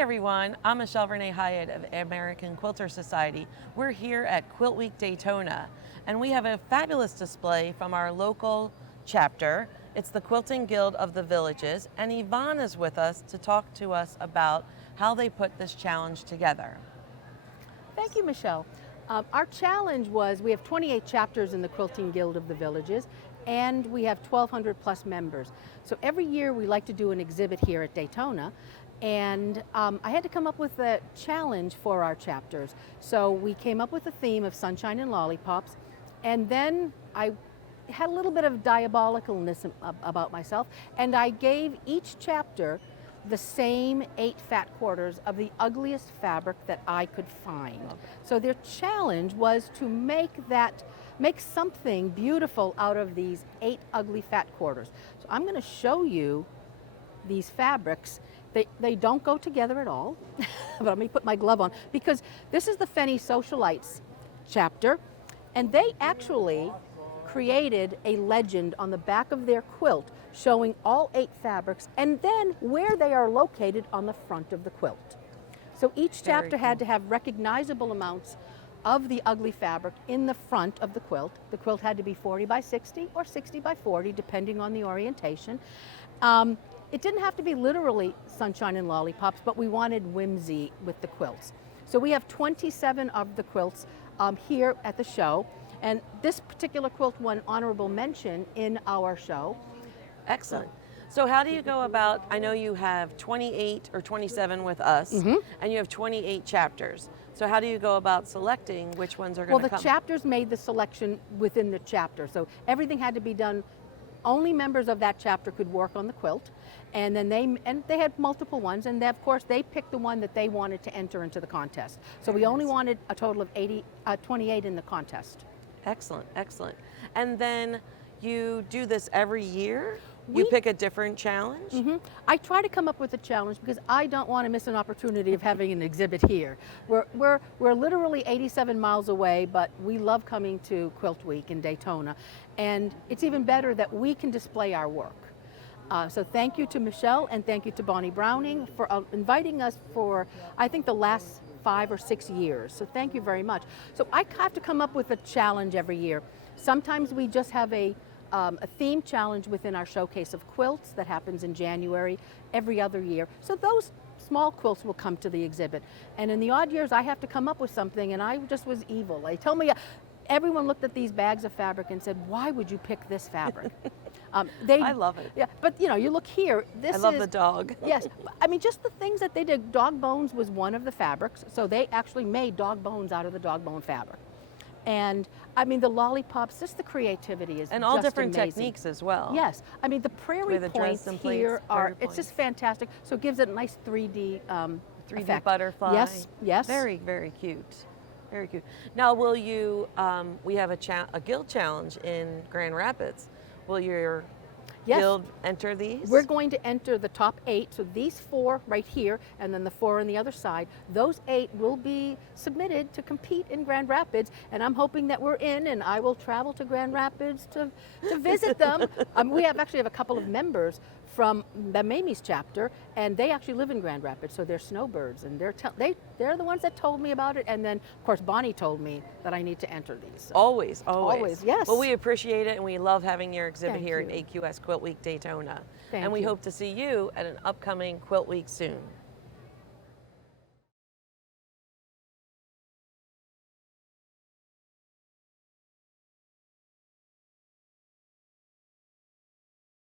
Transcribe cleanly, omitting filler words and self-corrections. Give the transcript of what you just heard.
Hi everyone, I'm Renee Hiatt of American Quilter Society. We're here at Quilt Week Daytona, and we have a fabulous display from our local chapter. It's the Quilting Guild of the Villages, and Yvonne is with us to talk to us about how they put this challenge together. Thank you, Michelle. Our challenge was, we have 28 chapters in the Quilting Guild of the Villages, and we have 1,200 plus members. So every year we like to do an exhibit here at Daytona, and I had to come up with a challenge for our chapters. So we came up with the theme of Sunshine and Lollipops, and then I had a little bit of diabolicalness about myself, and I gave each chapter the same 8 fat quarters of the ugliest fabric that I could find. So their challenge was to make something beautiful out of these 8 ugly fat quarters. So I'm going to show you these fabrics. They don't go together at all, but let me put my glove on, because this is the Fenny Socialites chapter, and they actually created a legend on the back of their quilt showing all 8 fabrics and then where they are located on the front of the quilt. So each chapter had to have recognizable amounts of the ugly fabric in the front of the quilt. The quilt had to be 40 by 60 or 60 by 40, depending on the orientation. It didn't have to be literally Sunshine and Lollipops, but we wanted whimsy with the quilts. So we have 27 of the quilts here at the show, and this particular quilt won honorable mention in our show. Excellent. So how do you go about, I know you have 28 or 27 with us, and you have 28 chapters. So how do you go about selecting which ones are going to come? Well, the chapters made the selection within the chapter. So everything had to be done, only members of that chapter could work on the quilt. And then they had multiple ones, and of course they picked the one that they wanted to enter into the contest. So we only wanted a total of 28 in the contest. Excellent, excellent. And then you do this every year? You pick a different challenge? I try to come up with a challenge because I don't want to miss an opportunity of having an exhibit here. We're literally 87 miles away, but we love coming to Quilt Week in Daytona, and it's even better that we can display our work. So thank you to Michelle and thank you to Bonnie Browning for inviting us for, I think, the last 5 or 6 years. So thank you very much. So I have to come up with a challenge every year. Sometimes we just have a theme challenge within our showcase of quilts that happens in January every other year. So those small quilts will come to the exhibit. And in the odd years, I have to come up with something, and I just was evil. They tell me, everyone looked at these bags of fabric and said, why would you pick this fabric? I love it. Yeah, but you look here. I love the dog. Yes, I mean, just the things that they did. Dog bones was one of the fabrics, so they actually made dog bones out of the dog bone fabric. And I mean, the lollipops, just the creativity is and all just different amazing. Techniques as well. Yes, I mean, the prairie points here are, it's just fantastic. So it gives it a nice 3D 3D effect. butterfly. Yes, yes. Very, very cute. Very cute. Now, will you, we have a guild challenge in Grand Rapids. Will your guild enter these? We're going to enter the top 8, so these 4 right here, and then the 4 on the other side. Those 8 will be submitted to compete in Grand Rapids, and I'm hoping that we're in, and I will travel to Grand Rapids to visit them. We actually have a couple of members from the Mamie's chapter, and they actually live in Grand Rapids, so they're snowbirds, and they're the ones that told me about it, and then, of course, Bonnie told me that I need to enter these. So. Always, yes. Well, we appreciate it, and we love having your exhibit here at AQS Quilt Week Daytona. Thank and we you. hope to see you at an upcoming Quilt Week soon.